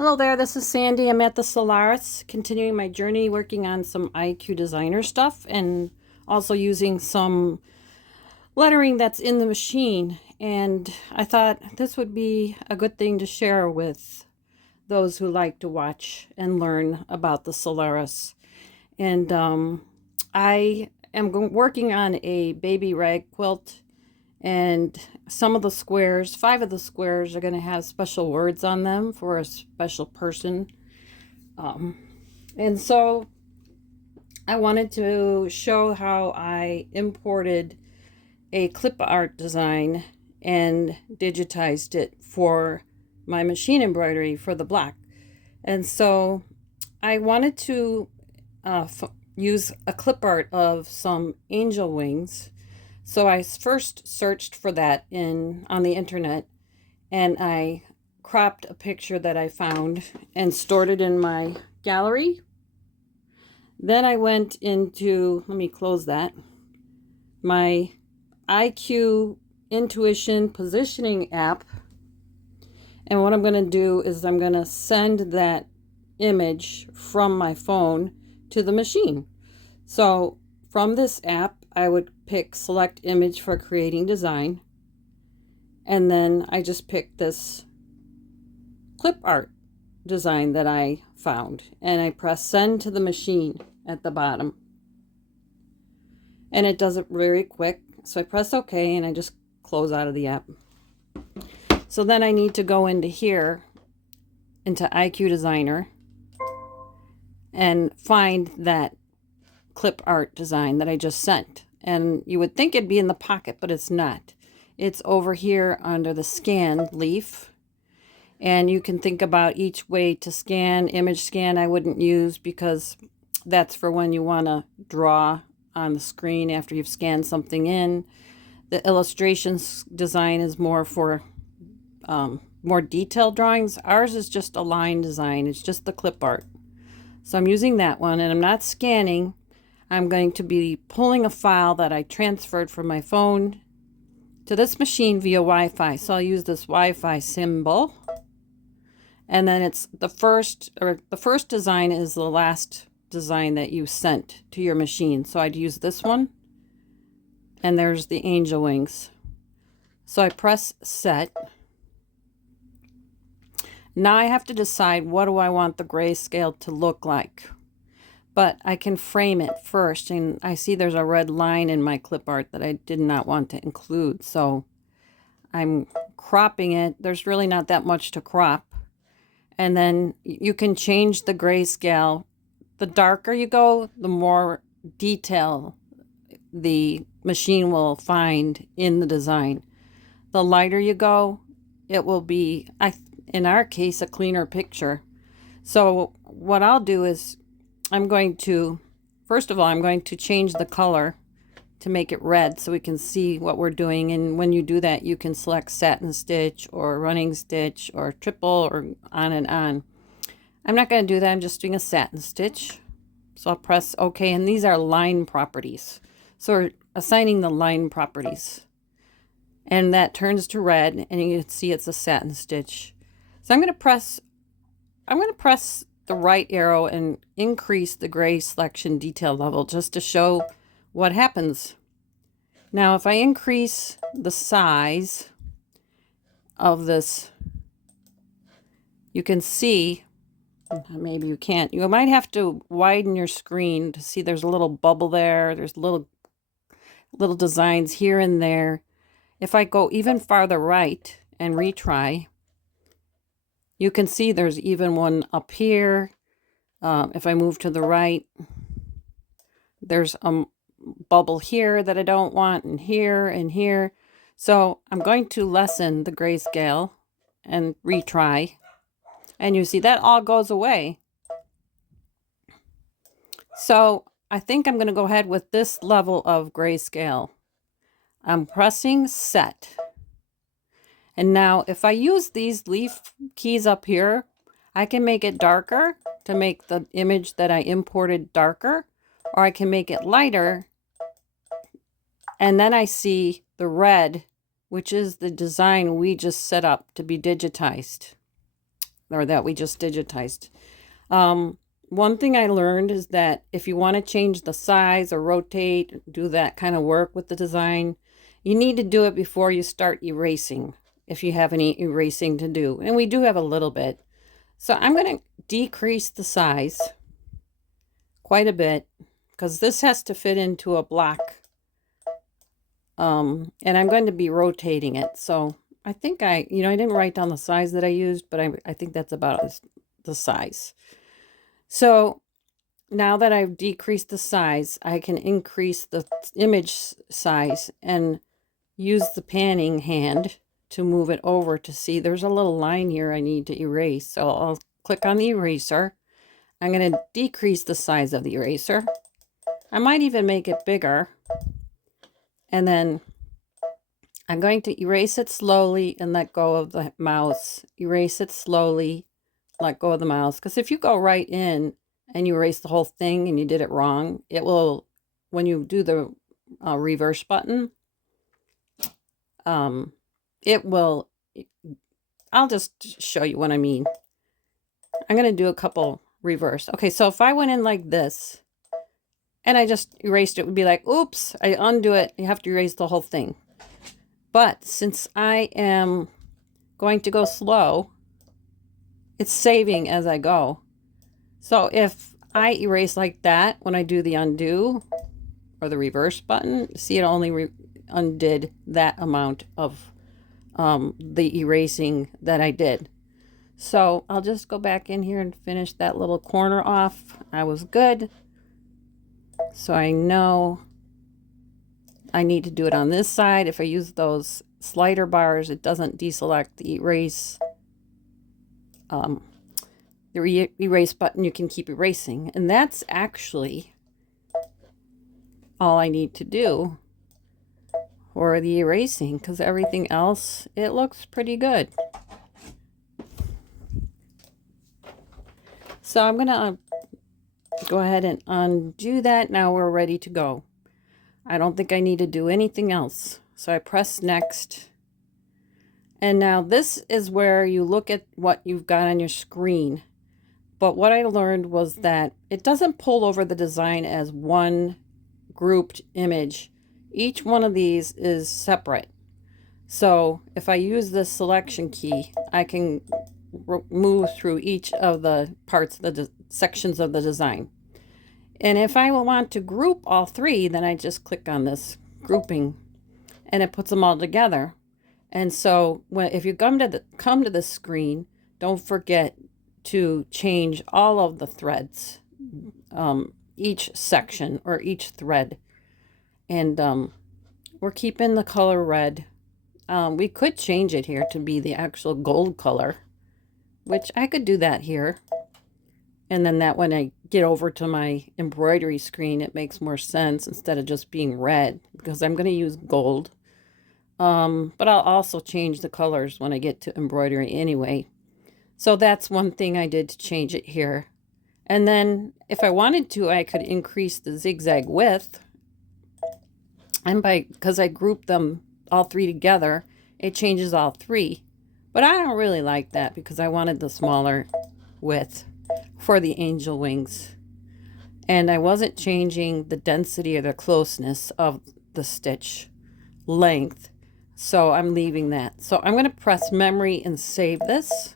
Hello there, this is Sandy. I'm at the Solaris, continuing my journey working on some IQ designer stuff and also using some lettering that's in the machine. And I thought this would be a good thing to share with those who like to watch and learn about the Solaris. And I am working on a baby rag quilt, and some of the squares, 5 of the squares, are going to have special words on them for a special person. And so I wanted to show how I imported a clip art design and digitized it for my machine embroidery for the block. And so I wanted to use a clip art of some angel wings. So I first searched for that on the internet, and I cropped a picture that I found and stored it in my gallery. Then I went into, let me close that, my IQ Intuition Positioning app. And what I'm going to do is I'm going to send that image from my phone to the machine. So from this app, I would pick select image for creating design. And then I just picked this clip art design that I found. And I press send to the machine at the bottom. And it does it very quick. So I press OK and I just close out of the app. So then I need to go into here, into IQ Designer, and find that clip art design that I just sent. And you would think it'd be in the pocket, but it's not. It's over here under the scan leaf. And you can think about each way to scan. Image scan I wouldn't use because that's for when you want to draw on the screen after you've scanned something in. The illustrations design is more for more detailed drawings. Ours is just a line design. It's just the clip art. So I'm using that one, and I'm not scanning. I'm going to be pulling a file that I transferred from my phone to this machine via Wi-Fi. So I'll use this Wi-Fi symbol. And then it's the first design is the last design that you sent to your machine. So I'd use this one. And there's the angel wings. So I press set. Now I have to decide, what do I want the grayscale to look like? But I can frame it first, and I see there's a red line in my clip art that I did not want to include. So I'm cropping it. There's really not that much to crop. And then you can change the grayscale. The darker you go, the more detail the machine will find in the design. The lighter you go, it will be, in our case, a cleaner picture. So what I'll do is first of all, I'm going to change the color to make it red so we can see what we're doing. And when you do that, you can select satin stitch or running stitch or triple or on and on. I'm not going to do that. I'm just doing a satin stitch. So I'll press OK. And these are line properties. So we're assigning the line properties. And that turns to red, and you can see it's a satin stitch. So I'm going to press the right arrow and increase the gray selection detail level just to show what happens. Now, if I increase the size of this, you can see, maybe you can't, you might have to widen your screen to see there's a little bubble there. There's little designs here and there. If I go even farther right and retry, you can see there's even one up here. If I move to the right, there's a bubble here that I don't want, and here and here. So I'm going to lessen the grayscale and retry. And you see that all goes away. So I think I'm going to go ahead with this level of grayscale. I'm pressing set. And now if I use these leaf keys up here, I can make it darker to make the image that I imported darker, or I can make it lighter. And then I see the red, which is the design we just set up to be digitized. or that we just digitized. One thing I learned is that if you want to change the size or rotate, do that kind of work with the design, you need to do it before you start erasing, if you have any erasing to do. And we do have a little bit. So I'm going to decrease the size quite a bit because this has to fit into a block. And I'm going to be rotating it. So I think I didn't write down the size that I used, but I think that's about the size. So now that I've decreased the size, I can increase the image size and use the panning hand to move it over to see there's a little line here I need to erase. So I'll click on the eraser. I'm going to decrease the size of the eraser. I might even make it bigger. And then I'm going to erase it slowly and let go of the mouse. Erase it slowly, let go of the mouse. Because if you go right in and you erase the whole thing and you did it wrong, it will, when you do the reverse button, it will, I'll just show you what I mean. I'm going to do a couple reverse. Okay, so if I went in like this and I just erased it, would be like, oops, I undo it. You have to erase the whole thing. But since I am going to go slow, it's saving as I go. So if I erase like that, when I do the undo or the reverse button, see, it only undid that amount of the erasing that I did. So I'll just go back in here and finish that little corner off. I was good. So I know I need to do it on this side. If I use those slider bars, it doesn't deselect the erase. The erase button, you can keep erasing. And that's actually all I need to do for the erasing, because everything else, it looks pretty good. So I'm going to go ahead and undo that. Now we're ready to go. I don't think I need to do anything else. So I press next. And now this is where you look at what you've got on your screen. But what I learned was that it doesn't pull over the design as one grouped image. Each one of these is separate. So if I use this selection key, I can move through each of the parts of the sections of the design. And if I want to group all three, then I just click on this grouping and it puts them all together. And so if you come to the screen, don't forget to change all of the threads, each section or each thread. And we're keeping the color red. We could change it here to be the actual gold color, which I could do that here. And then that when I get over to my embroidery screen, it makes more sense instead of just being red, because I'm going to use gold. But I'll also change the colors when I get to embroidery anyway. So that's one thing I did to change it here. And then if I wanted to, I could increase the zigzag width. And because I grouped them all three together, it changes all three. But I don't really like that because I wanted the smaller width for the angel wings. And I wasn't changing the density or the closeness of the stitch length. So I'm leaving that. So I'm going to press memory and save this.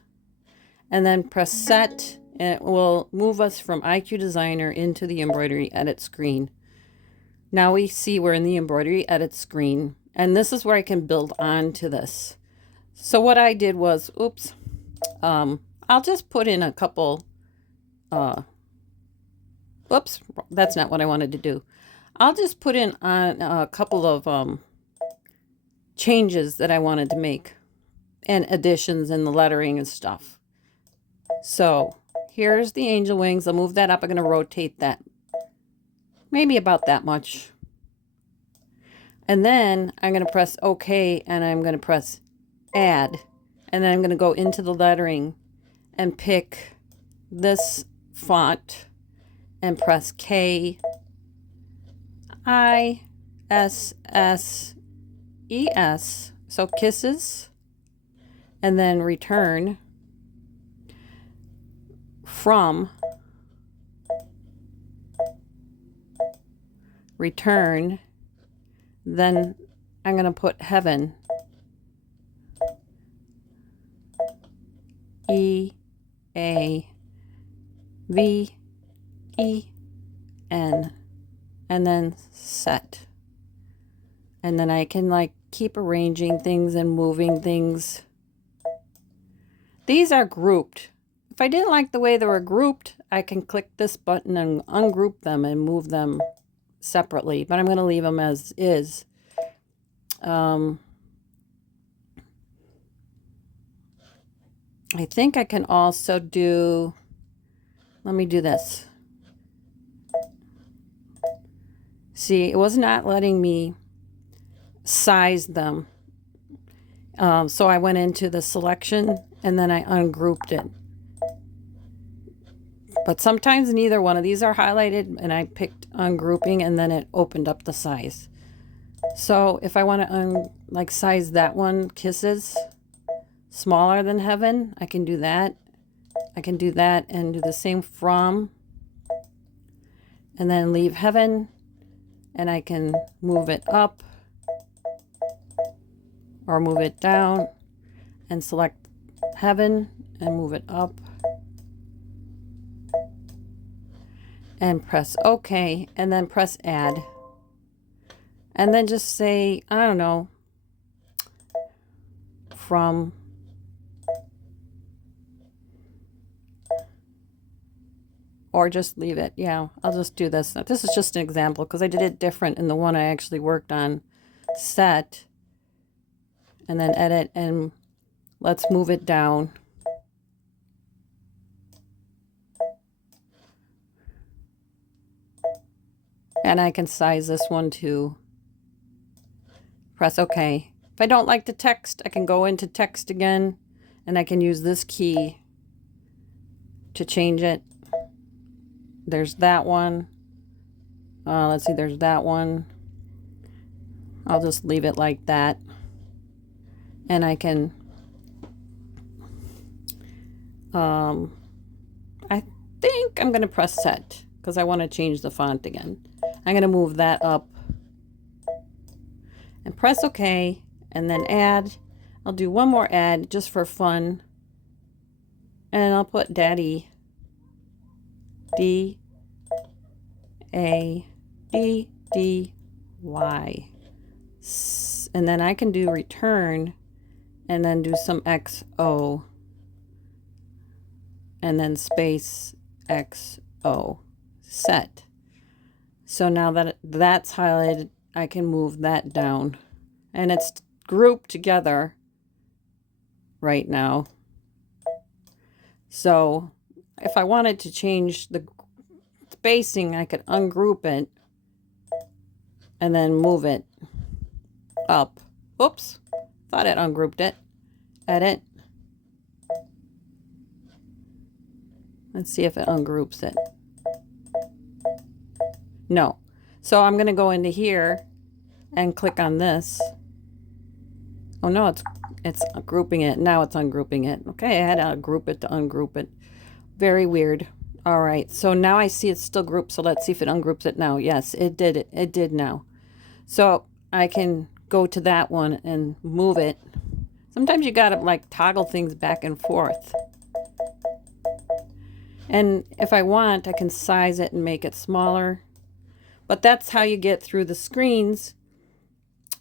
And then press set. And it will move us from IQ Designer into the embroidery edit screen. Now we see we're in the embroidery edit screen. And this is where I can build on to this. So what I did was, oops, I'll just put in a couple, whoops, that's not what I wanted to do. I'll just put in on a couple of changes that I wanted to make and additions in the lettering and stuff. So here's the angel wings. I'll move that up. I'm going to rotate that maybe about that much. And then I'm going to press OK and I'm going to press add. And then I'm going to go into the lettering and pick this font and press K I S S E S. So kisses. And then return. from, return, then I'm going to put heaven, E-A-V-E-N, and then set. And then I can like keep arranging things and moving things. These are grouped. If I didn't like the way they were grouped, I can click this button and ungroup them and move them separately, but I'm going to leave them as is. I think I can also do, let me do this. See, it was not letting me size them. So I went into the selection and then I ungrouped it. But sometimes neither one of these are highlighted, and I picked ungrouping and then it opened up the size. So if I want to like size that one, kisses, smaller than heaven, I can do that. I can do that and do the same from, and then leave heaven, and I can move it up or move it down and select heaven and move it up and press OK, and then press add, and then just say, I don't know, from, or just leave it. Yeah, I'll just do this. This is just an example because I did it different in the one I actually worked on. Set, and then edit, and let's move it down. And I can size this one too. Press OK. If I don't like the text, I can go into text again, and I can use this key to change it. There's that one. Let's see, there's that one. I'll just leave it like that. And I can, I think I'm going to press set because I want to change the font again. I'm going to move that up and press OK, and then add. I'll do one more add just for fun, and I'll put Daddy, D-A-D-D-Y, and then I can do return and then do some XO and then space XO, set. So now that that's highlighted, I can move that down, and it's grouped together right now. So if I wanted to change the spacing, I could ungroup it and then move it up. Oops, thought it ungrouped it. Edit. Let's see if it ungroups it. No. So I'm going to go into here and click on this. Oh no, it's grouping it. Now it's ungrouping it. Okay, I had to group it to ungroup it. Very weird. All right, so now I see it's still grouped, so let's see if it ungroups it now. Yes, it did it. It did now. So I can go to that one and move it. Sometimes you gotta like toggle things back and forth. And if I want, I can size it and make it smaller. But that's how you get through the screens.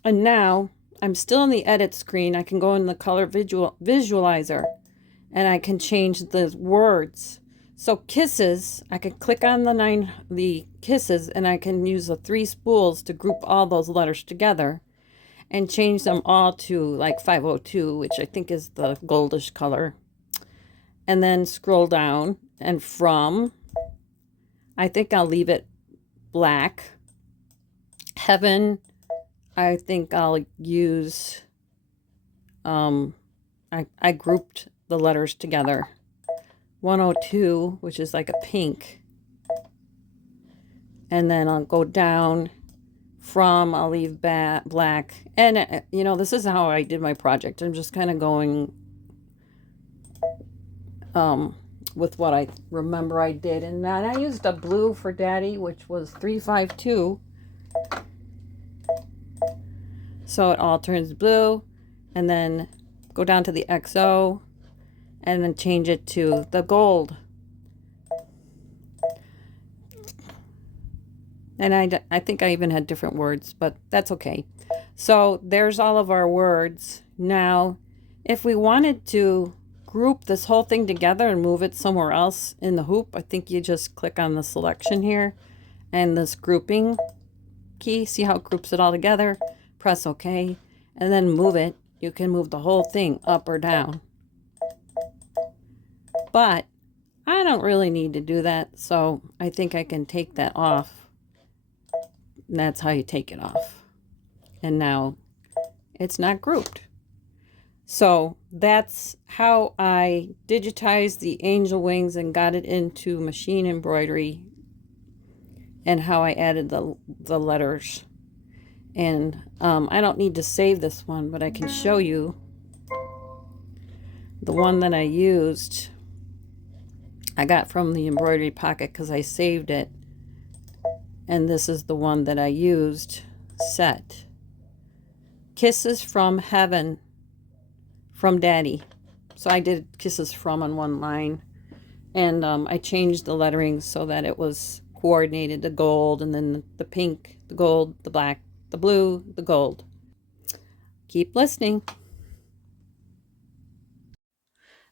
And now I'm still in the edit screen. I can go in the color visualizer, and I can change the words. So kisses, I can click on the kisses, and I can use the 3 spools to group all those letters together and change them all to like 502, which I think is the goldish color. And then scroll down, and from, I think I'll leave it black. Heaven, I think I'll use, I grouped the letters together. 102, which is like a pink. And then I'll go down. From, I'll leave black. And, you know, this is how I did my project. I'm just kind of going with what I remember I did. And then I used a blue for Daddy, which was 352. So it all turns blue, and then go down to the XO and then change it to the gold. And I think I even had different words, but that's okay. So there's all of our words. Now, if we wanted to group this whole thing together and move it somewhere else in the hoop, I think you just click on the selection here and this grouping key. See how it groups it all together? Press OK, and then move it. You can move the whole thing up or down. But I don't really need to do that, so I think I can take that off. And that's how you take it off. And now it's not grouped. So that's how I digitized the angel wings and got it into machine embroidery, and how I added the letters. And I don't need to save this one, but I can show you the one that I used. I got from the embroidery pocket because I saved it. And this is the one that I used set. Kisses from Heaven from Daddy. So I did kisses from on one line, and I changed the lettering so that it was coordinated, the gold, and then the pink, the gold, the black, the blue, the gold. Keep listening.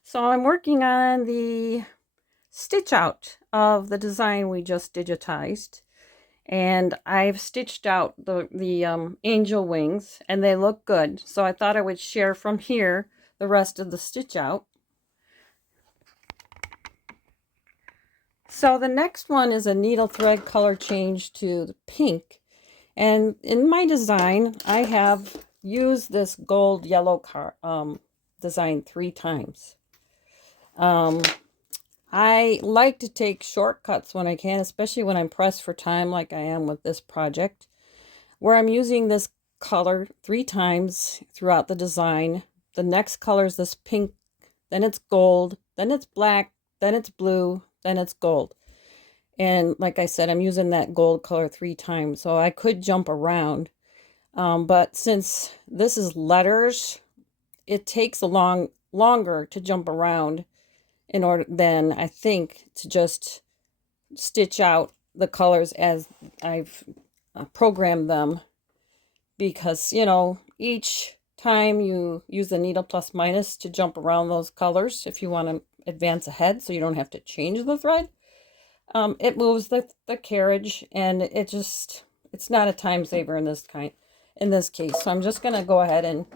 So I'm working on the stitch out of the design we just digitized, and I've stitched out the angel wings, and they look good. So I thought I would share from here the rest of the stitch out. So the next one is a needle thread color change to the pink. And in my design, I have used this gold yellow design 3 times. I like to take shortcuts when I can, especially when I'm pressed for time like I am with this project, where I'm using this color 3 times throughout the design. The next color is this pink, then it's gold, then it's black, then it's blue, then it's gold. And like I said, I'm using that gold color 3 times, so I could jump around. But since this is letters, it takes longer to jump around in order than I think to just stitch out the colors as I've programmed them. Because, you know, each time you use the needle plus minus to jump around those colors, if you want to advance ahead so you don't have to change the thread, it moves the carriage, and it's not a time saver in this case. So I'm just going to go ahead and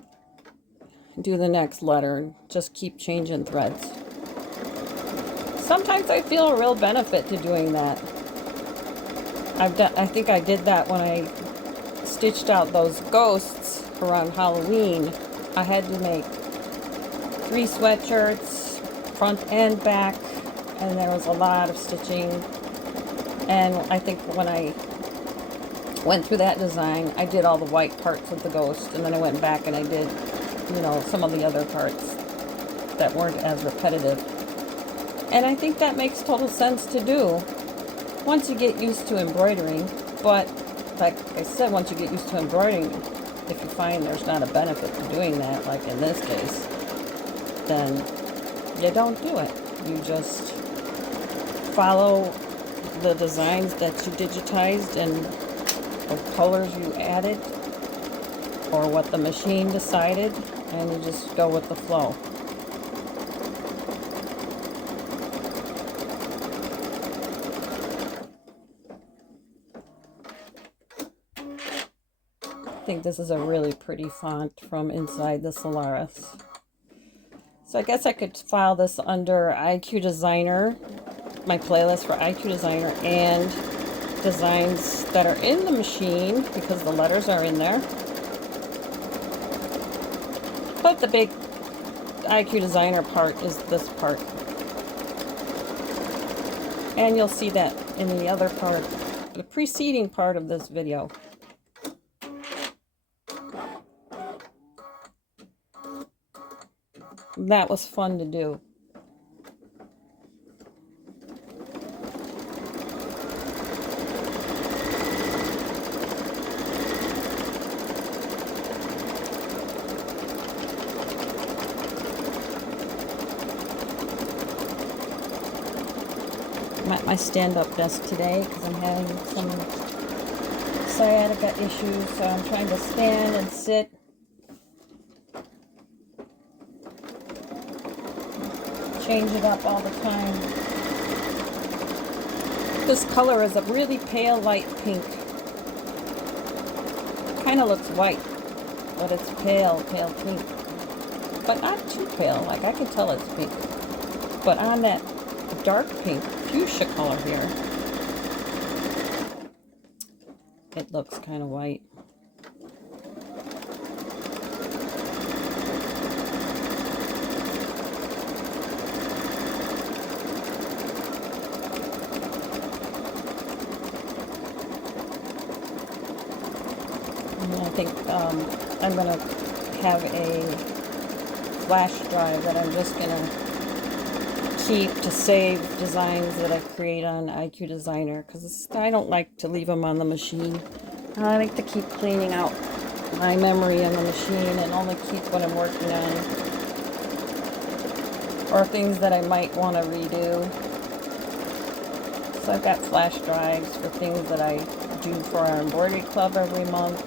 do the next letter and just keep changing threads. Sometimes I feel a real benefit to doing that. I think I did that when I stitched out those ghosts around Halloween. I had to make 3 sweatshirts, front and back, and there was a lot of stitching. And I think when I went through that design, I did all the white parts of the ghost, and then I went back and I did, you know, some of the other parts that weren't as repetitive. And I think that makes total sense to do once you get used to embroidering. But like I said, once you get used to embroidering, if you find there's not a benefit to doing that, like in this case, then you don't do it. You just follow the designs that you digitized and the colors you added, or what the machine decided, and you just go with the flow. I think this is a really pretty font from inside the Solaris. So I guess I could file this under IQ Designer, my playlist for IQ Designer, and designs that are in the machine, because the letters are in there. But the big IQ Designer part is this part. And you'll see that in the other part, the preceding part of this video. That was fun to do. I'm at my stand-up desk today because I'm having some sciatica issues, so I'm trying to stand and sit. Change it up all the time. This color is a really pale light pink. Kind of looks white, but it's pale pink. But not too pale, like I can tell it's pink. But on that dark pink fuchsia color here, it looks kind of white. And I think I'm going to have a flash drive that I'm just going to keep to save designs that I create on IQ Designer, because I don't like to leave them on the machine. I like to keep cleaning out my memory on the machine and only keep what I'm working on, or things that I might want to redo. So I've got flash drives for things that I do for our embroidery club every month.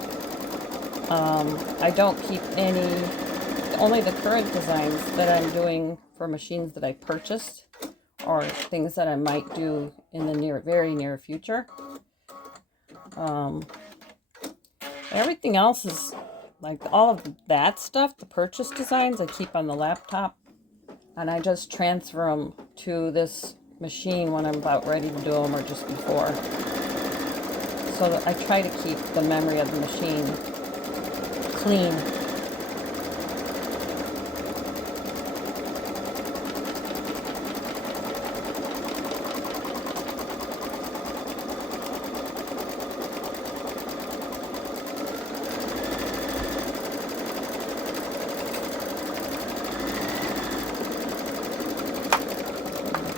I don't keep only the current designs that I'm doing for machines that I purchased, or things that I might do in the very near future. Everything else is like all of that stuff, the purchase designs, I keep on the laptop, and I just transfer them to this machine when I'm about ready to do them or just before. So that I try to keep the memory of the machine clean.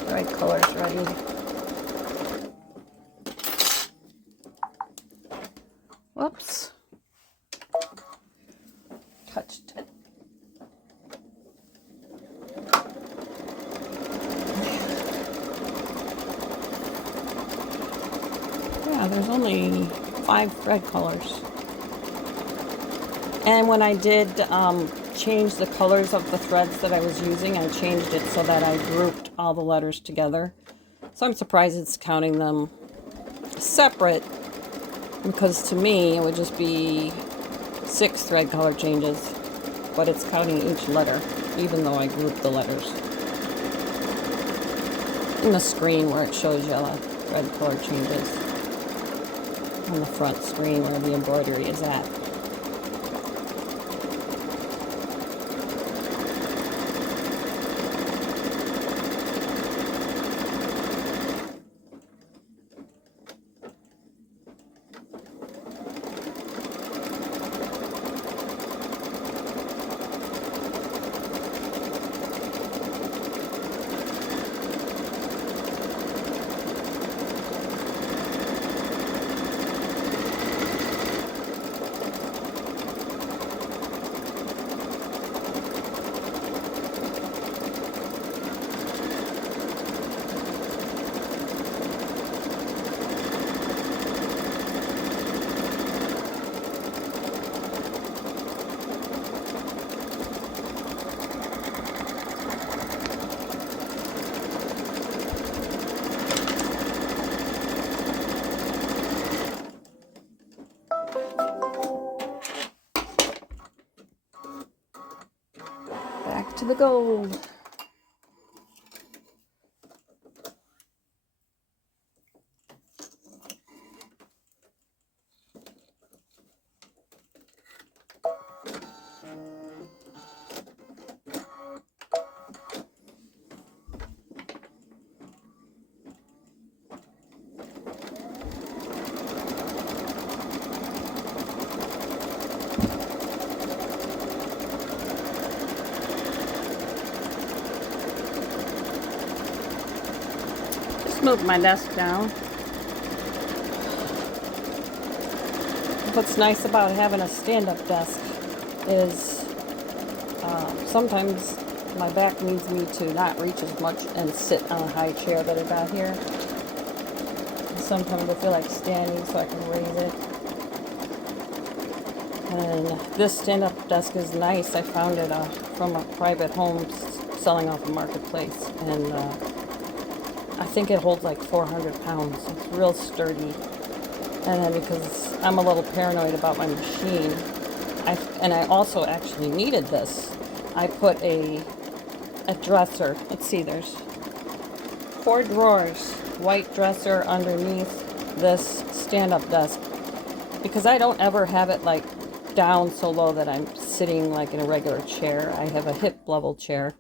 Right colors ready. Whoops. Touched it. Yeah, there's only 5 thread colors. And when I did change the colors of the threads that I was using, I changed it so that I grouped all the letters together. So I'm surprised it's counting them separate, because to me it would just be 6 thread color changes, but it's counting each letter, even though I grouped the letters. In the screen where it shows you the thread color changes, on the front screen where the embroidery is at. Back to the gold. Move my desk down. What's nice about having a stand-up desk is sometimes my back needs me to not reach as much and sit on a high chair that I got here. Sometimes I feel like standing so I can raise it. And this stand-up desk is nice. I found it from a private home selling off a marketplace, and I think it holds like 400 pounds. It's real sturdy. And then because I'm a little paranoid about my machine, I also actually needed this. I put a dresser. Let's see, there's 4 drawers, white dresser underneath this stand-up desk, because I don't ever have it like down so low that I'm sitting like in a regular chair. I have a hip level chair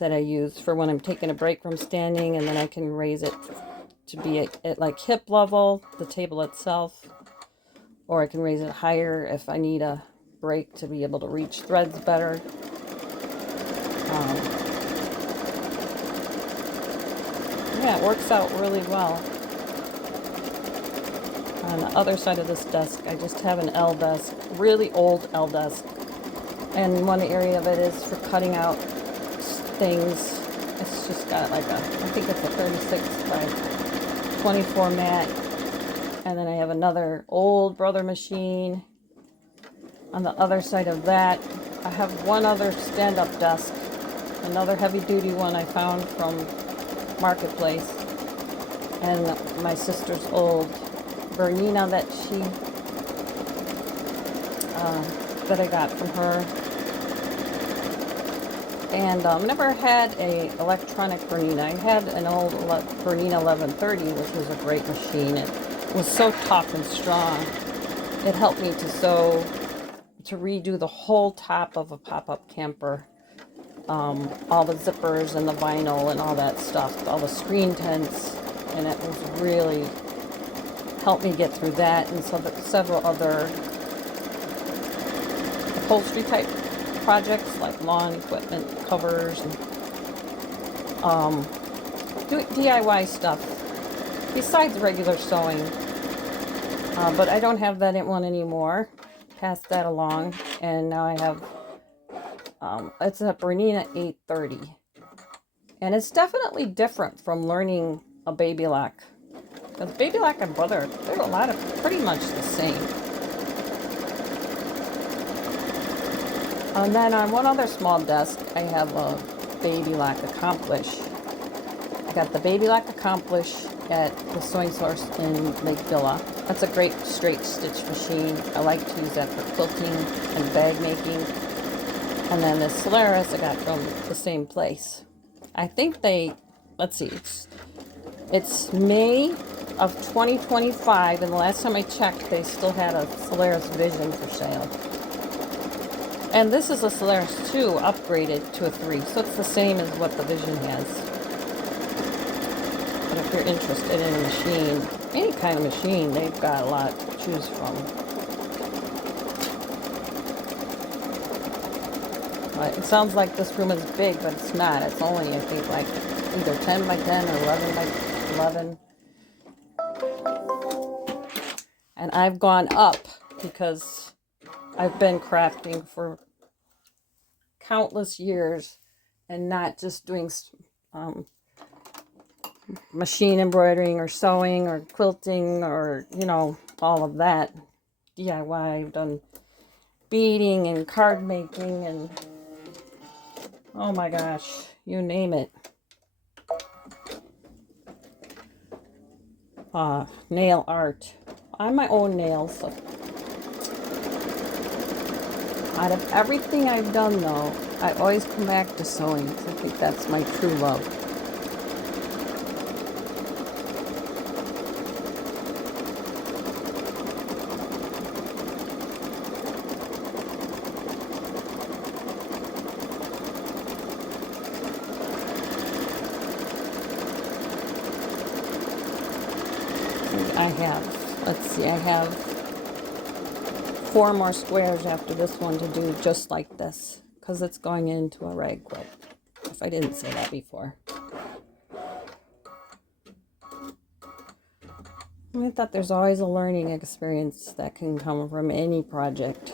that I use for when I'm taking a break from standing, and then I can raise it to be at like hip level, the table itself, or I can raise it higher if I need a break to be able to reach threads better. Yeah, it works out really well. On the other side of this desk, I just have an L desk, really old L desk, and one area of it is for cutting out things. It's just got like I think it's a 36 by 24 mat. And then I have another old brother machine. On the other side of that, I have one other stand-up desk, another heavy-duty one I found from Marketplace, and my sister's old Bernina that that I got from her. And never had a electronic Bernina. I had an old Bernina 1130, which was a great machine. It was so tough and strong. It helped me to redo the whole top of a pop-up camper. All the zippers and the vinyl and all that stuff, all the screen tents, and it was really helped me get through that and several other upholstery type projects like lawn equipment covers and DIY stuff besides regular sewing. But I don't have that one anymore. Passed that along, and now I have it's a Bernina 830, and it's definitely different from learning a Babylock, because Babylock and Brother, they're a lot of pretty much the same. And then on one other small desk, I have a Babylock Accomplish. I got the Babylock Accomplish at the Sewing Source in Lake Villa. That's a great straight stitch machine. I like to use that for quilting and bag making. And then the Solaris I got from the same place. I think let's see, it's May of 2025, and the last time I checked, they still had a Solaris Vision for sale. And this is a Solaris 2 upgraded to a 3, so it's the same as what the Vision has. But if you're interested in a machine, any kind of machine, they've got a lot to choose from. But it sounds like this room is big, but it's not. It's only, I think, like either 10 by 10 or 11 by 11. And I've gone up because I've been crafting for countless years and not just doing machine embroidering or sewing or quilting or, all of that DIY. I've done beading and card making and oh my gosh, you name it. Nail art. I'm my own nails. So out of everything I've done, though, I always come back to sewing. I think that's my true love. I have 4 more squares after this one to do just like this, because it's going into a rag quilt, if I didn't say that before. I thought there's always a learning experience that can come from any project.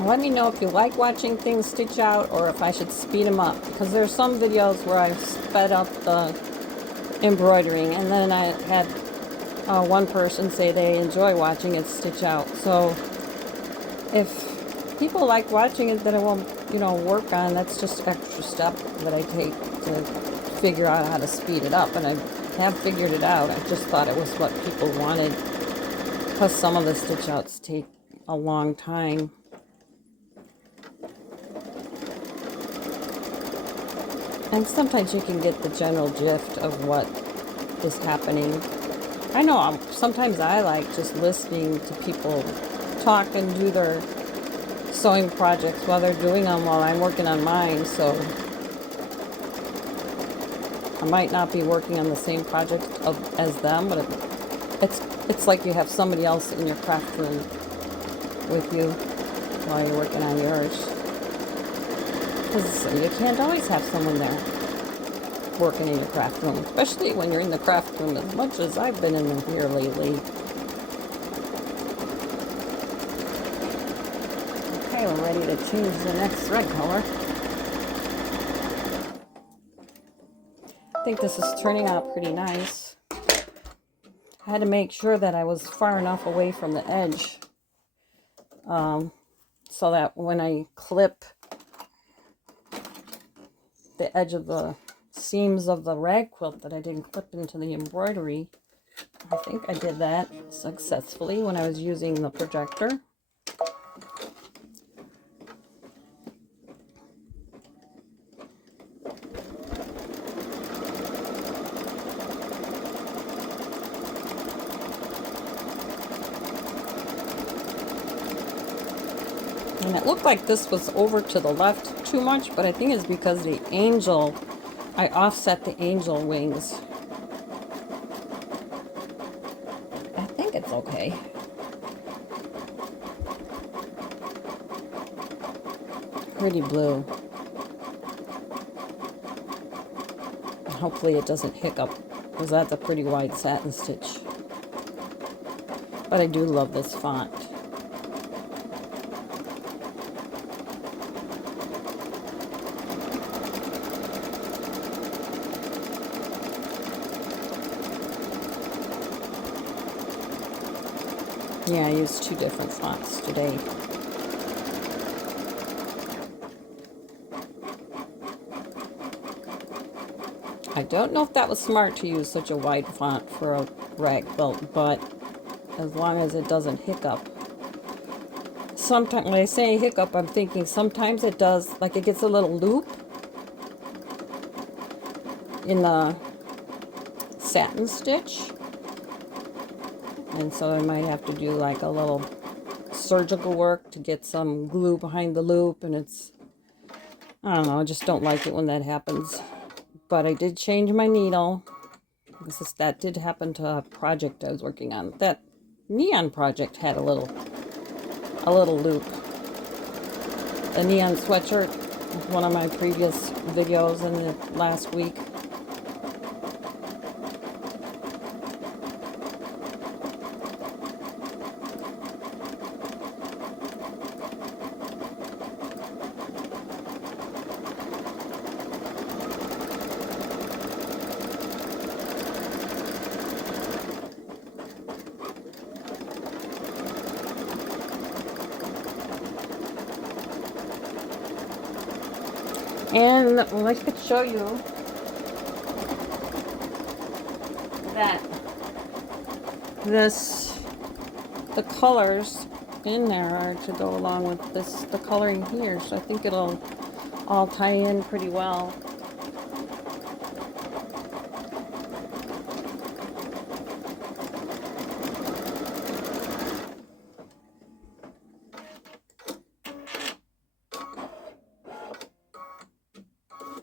Let me know if you like watching things stitch out or if I should speed them up, because there's some videos where I've sped up the embroidering, and then I had one person say they enjoy watching it stitch out. So if people like watching it that I won't, work on, that's just an extra step that I take to figure out how to speed it up, and I have figured it out. I just thought it was what people wanted, plus some of the stitch outs take a long time. And sometimes you can get the general gist of what is happening. I know sometimes I like just listening to people talk and do their sewing projects while they're doing them while I'm working on mine. So I might not be working on the same project as them, but it's like you have somebody else in your craft room with you while you're working on yours. Because you can't always have someone there working in your craft room, especially when you're in the craft room as much as I've been in here lately. Okay, we're ready to change the next thread color. I think this is turning out pretty nice. I had to make sure that I was far enough away from the edge so that when I clip the edge of the seams of the rag quilt that I didn't clip into the embroidery. I think I did that successfully when I was using the projector. And it looked like this was over to the left too much, but I think it's because the angel, I offset the angel wings. I think it's okay. Pretty blue. Hopefully it doesn't hiccup, because that's a pretty wide satin stitch. But I do love this font. Yeah, I used 2 different fonts today. I don't know if that was smart to use such a wide font for a rag quilt, but as long as it doesn't hiccup. Sometimes when I say hiccup, I'm thinking sometimes it does, like it gets a little loop in the satin stitch. And so I might have to do like a little surgical work to get some glue behind the loop, and I don't know, I just don't like it when that happens. But I did change my needle. That did happen to a project I was working on. That neon project had a little loop. The neon sweatshirt was one of my previous videos in the last week. And I could show you that the colors in there are to go along with the coloring here. So I think it'll all tie in pretty well.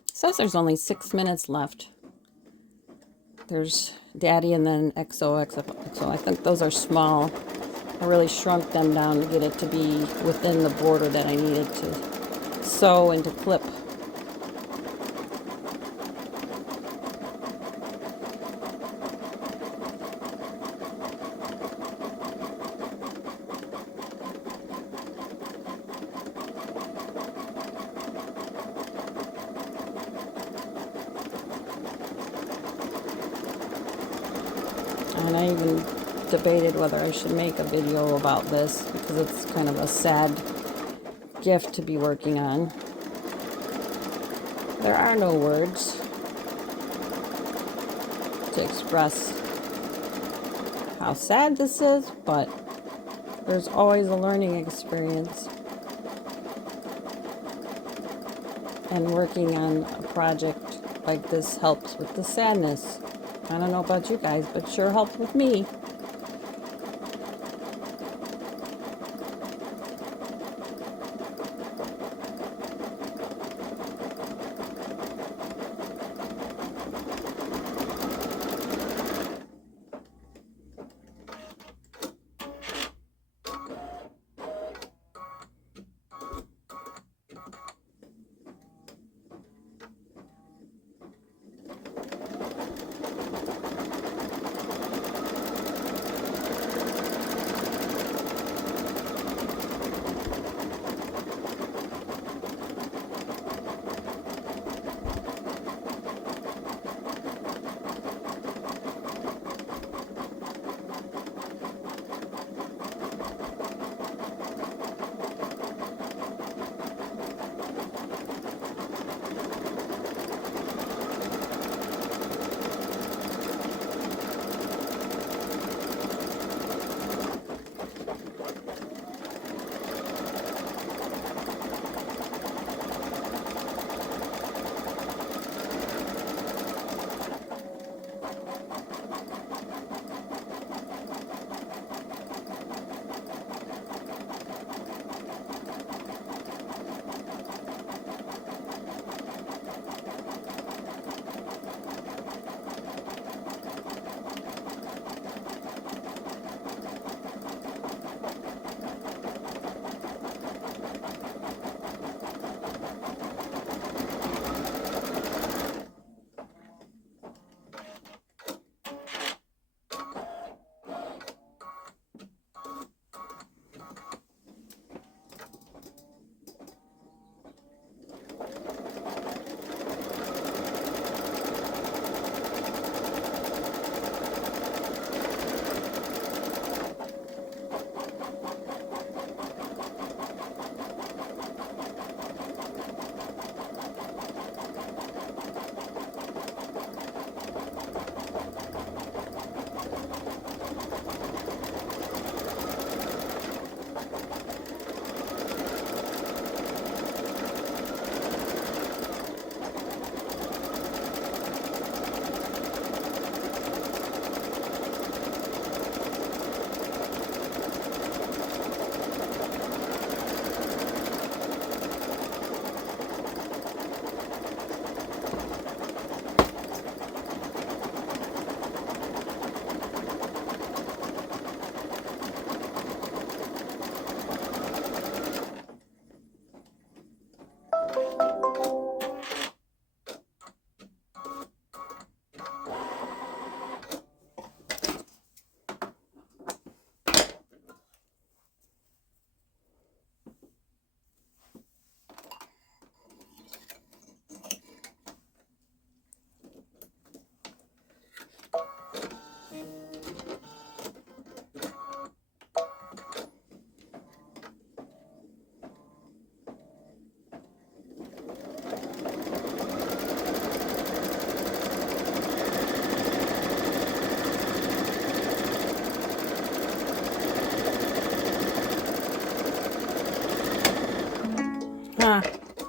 It says there's only 6 minutes left. There's Daddy and then XOXO. I think those are small. I really shrunk them down to get it to be within the border that I needed to sew and to clip. I even debated whether I should make a video about this because it's kind of a sad gift to be working on. There are no words to express how sad this is, but there's always a learning experience. And working on a project like this helps with the sadness. I don't know about you guys, but sure helps with me.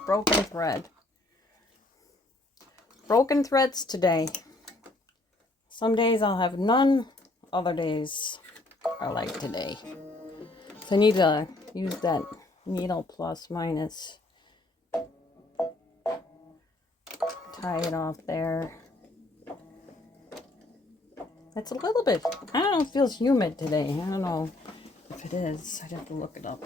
Broken thread. Broken threads today. Some days I'll have none, other days are like today. So I need to use that needle plus minus. Tie it off there. It's a little bit, I don't know, it feels humid today. I don't know if it is. I'd have to look it up.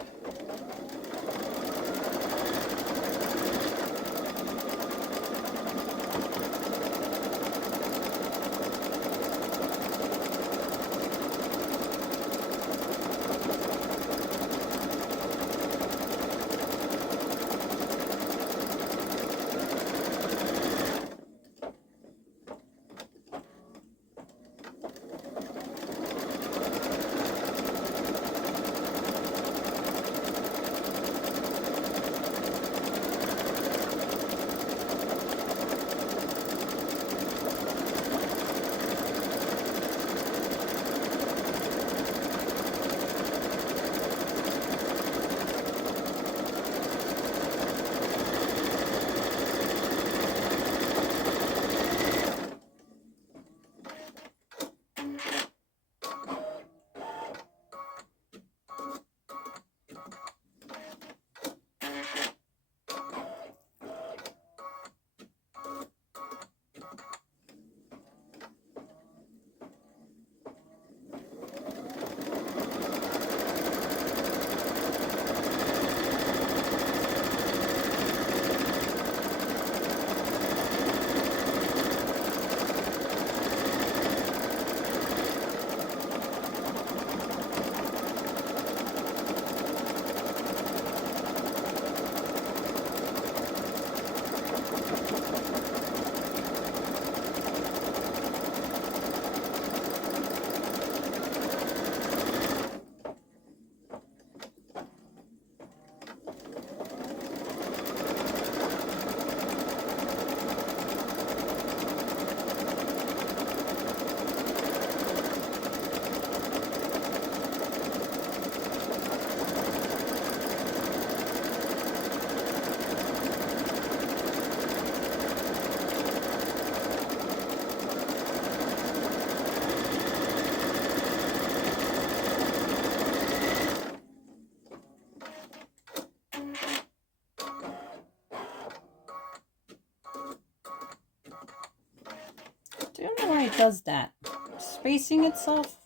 it does that. Spacing itself,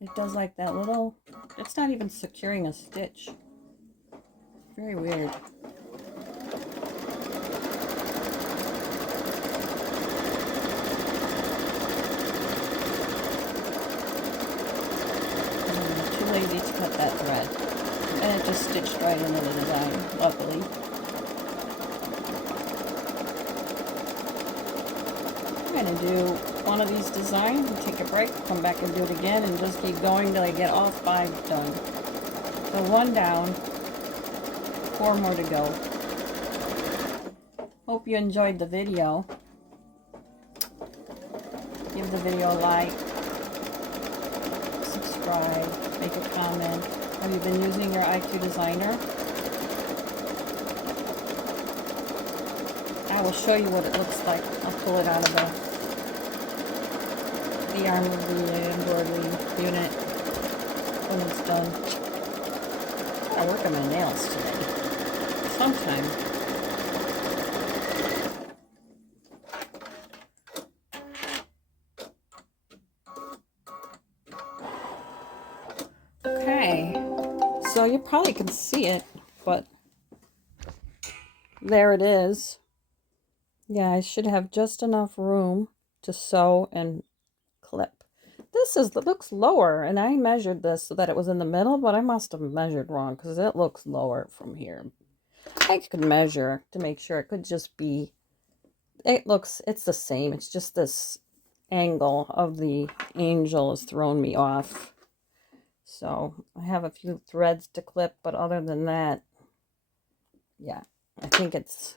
it does like that little, it's not even securing a stitch. Very weird. I'm too lazy to cut that thread. And it just stitched right into the design, luckily. I'm going to do one of these designs and take a break, come back and do it again, and just keep going till I get all 5 done. So 1 down, 4 more to go. Hope you enjoyed the video. Give the video a like, subscribe, make a comment. Have you been using your IQ Designer? I will show you what it looks like. I'll pull it out of the arm of the embroidery unit when it's done. I work on my nails today. Sometime. Okay, so you probably can see it, but there it is. Yeah, I should have just enough room to sew and clip. This looks lower, and I measured this so that it was in the middle, but I must have measured wrong because it looks lower from here. I could measure to make sure it could just be, it's the same. It's just this angle of the angel has thrown me off. So I have a few threads to clip, but other than that, yeah, I think it's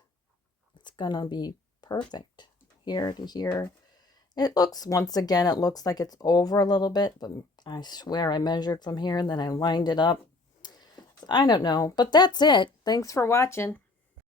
gonna be perfect here to here. It looks, once again, it looks like it's over a little bit, but I swear I measured from here and then I lined it up. I don't know, but that's it. Thanks for watching.